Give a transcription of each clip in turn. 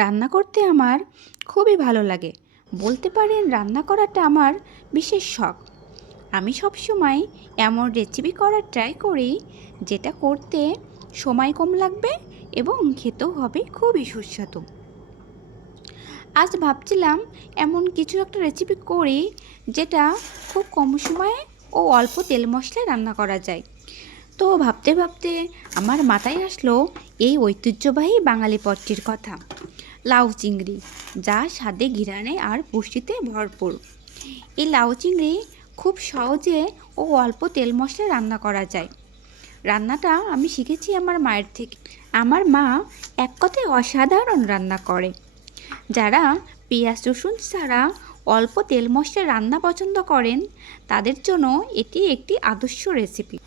রান্না করতে আমার খুবই ভালো লাগে। বলতে পারেন রান্না করাটা আমার বিশেষ শখ। আমি সবসময় এমন রেসিপি করার ট্রাই করি যেটা করতে সময় কম লাগবে এবং খেতেও হবে খুবই সুস্বাদু। আজ ভাবছিলাম এমন কিছু একটা রেসিপি করি যেটা খুব কম সময়ে ও অল্প তেল মশলায় রান্না করা যায়। তো ভাবতে ভাবতে আমার মাথায় আসলো এই ঐতিহ্যবাহী বাঙালি পদটির কথা, লাউ চিংড়ি, যা স্বাদে ঘিরানে আর পুষ্টিতে ভরপুর। এই লাউ চিংড়ি খুব সহজে ও অল্প তেল মশলায় রান্না করা যায়। রান্নাটা আমি শিখেছি আমার মায়ের থেকে। আমার মা এক কথায় অসাধারণ রান্না করে। যারা পেঁয়াজ রসুন ছাড়া অল্প তেল মশলায় রান্না পছন্দ করেন তাদের জন্য এটি একটি আদর্শ রেসিপি।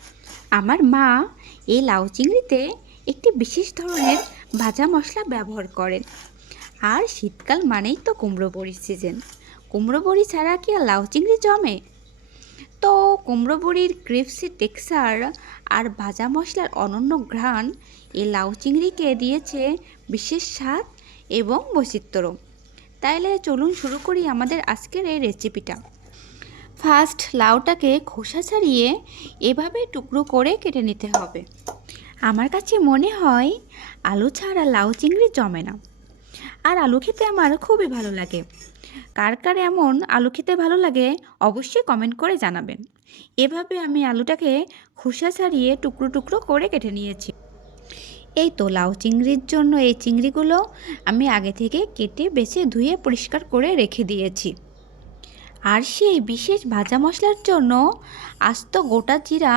আমার মা এই লাউ চিংড়িতে একটি বিশেষ ধরনের ভাজা মশলা ব্যবহার করেন। আর শীতকাল মানেই তো কুমড়ো বড়ির সিজন। কুমড়ো বড়ি ছাড়া কি আর লাউ চিংড়ি জমে? তো কুমড়ো বড়ির ক্রিপসি টেক্সচার আর ভাজা মশলার অনন্য ঘ্রাণ এই লাউ চিংড়িকে দিয়েছে বিশেষ স্বাদ এবং বৈচিত্র্য। তাইলে চলুন শুরু করি আমাদের আজকের এই রেসিপিটা। ফার্স্ট লাউটাকে খোসা ছাড়িয়ে এভাবে টুকরো করে কেটে নিতে হবে। আমার কাছে মনে হয় আলু ছাড়া লাউ চিংড়ি জমে না। আর আলু খেতে আমার খুবই ভালো লাগে। কার কার এমন আলু খেতে ভালো লাগে অবশ্যই কমেন্ট করে জানাবেন। এভাবে আমি আলুটাকে খোসা ছাড়িয়ে টুকরো টুকরো করে কেটে নিয়েছি। এই তো লাউ চিংড়ির জন্য এই চিংড়িগুলো আমি আগে থেকে কেটে বেছে ধুয়ে পরিষ্কার করে রেখে দিয়েছি। আর সেই বিশেষ ভাজা মশলার জন্য আস্ত গোটা জিরা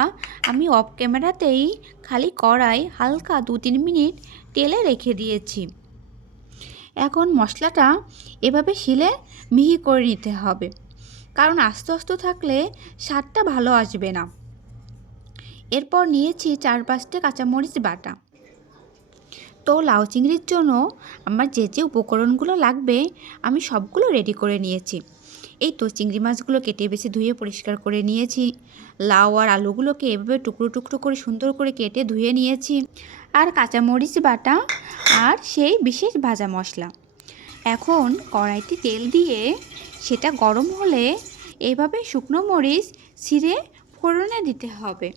আমি অফ ক্যামেরাতেই খালি কড়াই হালকা 2-3 মিনিট তেলে রেখে দিয়েছি। এখন মশলাটা এভাবে শিলে মিহি করে নিতে হবে, কারণ আস্তে আস্তে থাকলে স্বাদটা ভালো আসবে না। এরপর নিয়েছি 4-5টা কাঁচামরিচ বাটা। তো লাউ চিংড়ির জন্য আমার যে যে উপকরণগুলো লাগবে আমি সবগুলো রেডি করে নিয়েছি। এই তো চিংড়ি মাছগুলো কেটে বেছে ধুয়ে পরিষ্কার করে নিয়েছি। লাউ আর আলুগুলোকে এভাবে টুকরো টুকরো করে সুন্দর করে কেটে ধুয়ে নিয়েছি। আর কাঁচামরিচ বাটা আর সেই বিশেষ ভাজা মশলা। এখন কড়াইতে তেল দিয়ে সেটা গরম হলে এইভাবে শুকনো মরিচ ছিঁড়ে ফোড়নে দিতে হবে,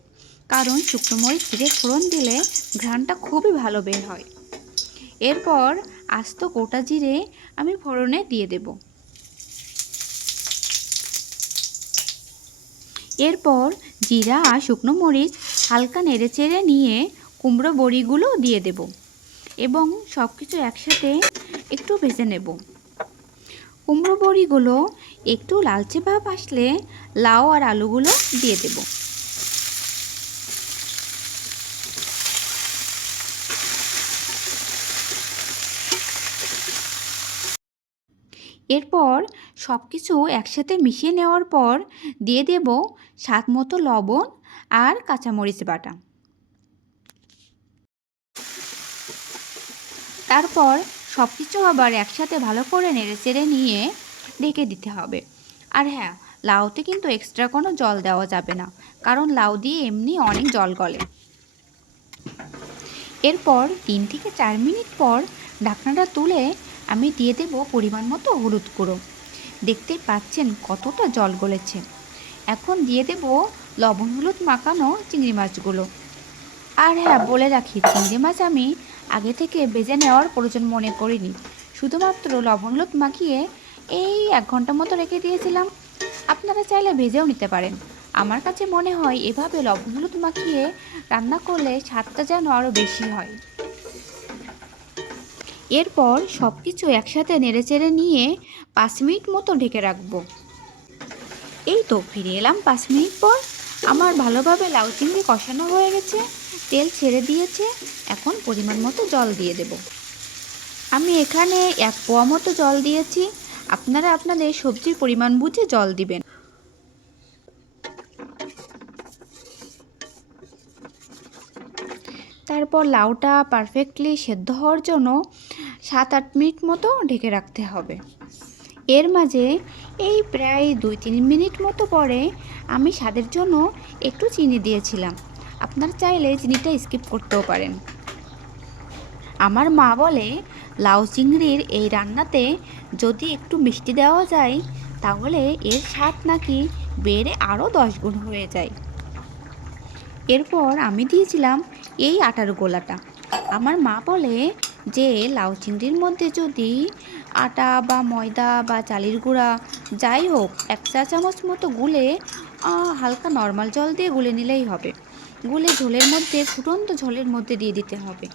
কারণ শুকনো মরিচ ছিঁড়ে ফোড়ন দিলে ঘ্রাণটা খুবই ভালো বের হয়। এরপর আস্ত গোটা জিরে আমি ফোড়নে দিয়ে দেব। এরপর জিরা আর শুকনো মরিচ হালকা নেড়েচেড়ে নিয়ে কুমড়ো বড়িগুলো দিয়ে দেব এবং সব কিছু একসাথে একটু ভেজে নেব। কুমড়ো বড়িগুলো একটু লালচে ভাব আসলে লাউ আর আলুগুলো দিয়ে দেব। এরপর সব কিছু একসাথে মিশিয়ে নেওয়ার পর দিয়ে দেব স্বাদ মতো লবণ আর কাঁচামরিচ বাটা। তারপর সব কিছু আবার একসাথে ভালো করে নেড়েচেড়ে নিয়ে ঢেকে দিতে হবে। আর হ্যাঁ, লাউতে কিন্তু এক্সট্রা কোনো জল দেওয়া যাবে না, কারণ লাউ দিয়ে এমনি অনেক জল গলে। এরপর 3 থেকে 4 মিনিট পর ঢাকনাটা তুলে আমি দিয়ে দেব পরিমাণ মতো হলুদ গুঁড়ো। দেখতে পাচ্ছেন কতটা জল গলেছে। এখন দিয়ে দেব লবণ হলুদ মাখানো চিংড়ি মাছগুলো। আর হ্যাঁ, বলে রাখি চিংড়ি মাছ আমি আগে থেকে ভেজে নেওয়ার প্রয়োজন মনে করিনি, শুধুমাত্র লবণ হলুদ মাখিয়ে এই 1 ঘন্টা মতো রেখে দিয়েছিলাম। আপনারা চাইলে ভেজেও নিতে পারেন। আমার কাছে মনে হয় এভাবে লবণ হলুদ মাখিয়ে রান্না করলে স্বাদটা যেন আরও বেশি হয়। এরপর সব কিছু একসাথে নেড়েচেড়ে নিয়ে 5 মিনিট মতো ঢেকে রাখবো। এই তো ফিরে এলাম 5 মিনিট পর। আমার ভালোভাবে লাউ চিংড়ি কষানো হয়ে গেছে, তেল ছেড়ে দিয়েছে। এখন পরিমাণ মতো জল দিয়ে দেব। আমি এখানে 1 পোয়া মতো জল দিয়েছি। আপনারা আপনাদের সবজির পরিমাণ বুঝে জল দিবেন। তারপর লাউটা পারফেক্টলি সেদ্ধ হওয়ার জন্য 7-8 মিনিট মতো ঢেকে রাখতে হবে। এর মাঝে এই প্রায় 2-3 মিনিট মতো পরে আমি স্বাদের জন্য একটু চিনি দিয়েছিলাম। আপনারা চাইলে চিনিটা স্কিপ করতেও পারেন। আমার মা বলে লাউ চিংড়ির এই রান্নাতে যদি একটু মিষ্টি দেওয়া যায় তাহলে এর স্বাদ নাকি বেড়ে আরও 10 গুণ হয়ে যায়। এরপর আমি দিয়েছিলাম এই আটার গোলাটা। আমার মা বলে যে লাউ চিংড়ির মধ্যে যদি আটা বা ময়দা বা চালের গুঁড়া যাই হোক 1 চা চামচ মতো গুলে হালকা নর্মাল জল দিয়ে গুলে নিলেই হবে। গুলে ঝোলের মধ্যে, ফুটন্ত ঝোলের মধ্যে দিয়ে দিতে হবে,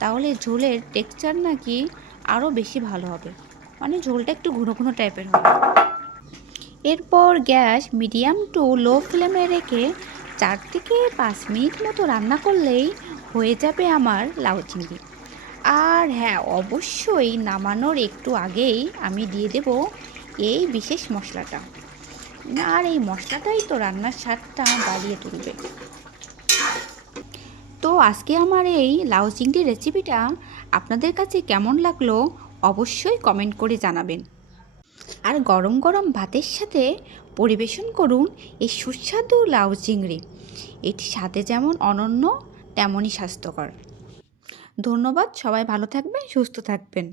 তাহলে ঝোলের টেক্সচার নাকি আরও বেশি ভালো হবে, মানে ঝোলটা একটু ঘন ঘন টাইপের হবে। এরপর গ্যাস মিডিয়াম টু লো ফ্লেমে রেখে 4 থেকে 5 মিনিট মতো রান্না করলেই হয়ে যাবে আমার লাউ চিংড়ি। আর হ্যাঁ, অবশ্যই নামানোর একটু আগেই আমি দিয়ে দেব এই বিশেষ মশলাটা। আর এই মশলাটাই তো রান্নার স্বাদটা বাড়িয়ে তুলবে। তো আজকে আমার এই লাউ চিংড়ি রেসিপিটা আপনাদের কাছে কেমন লাগলো অবশ্যই কমেন্ট করে জানাবেন। আর গরম গরম ভাতের সাথে পরিবেশন করুন এই সুস্বাদু লাউ চিংড়ি। এটি স্বাদে যেমন অনন্য তেমনই স্বাস্থ্যকর। ধন্যবাদ, সবাই ভালো থাকবেন, সুস্থ থাকবেন।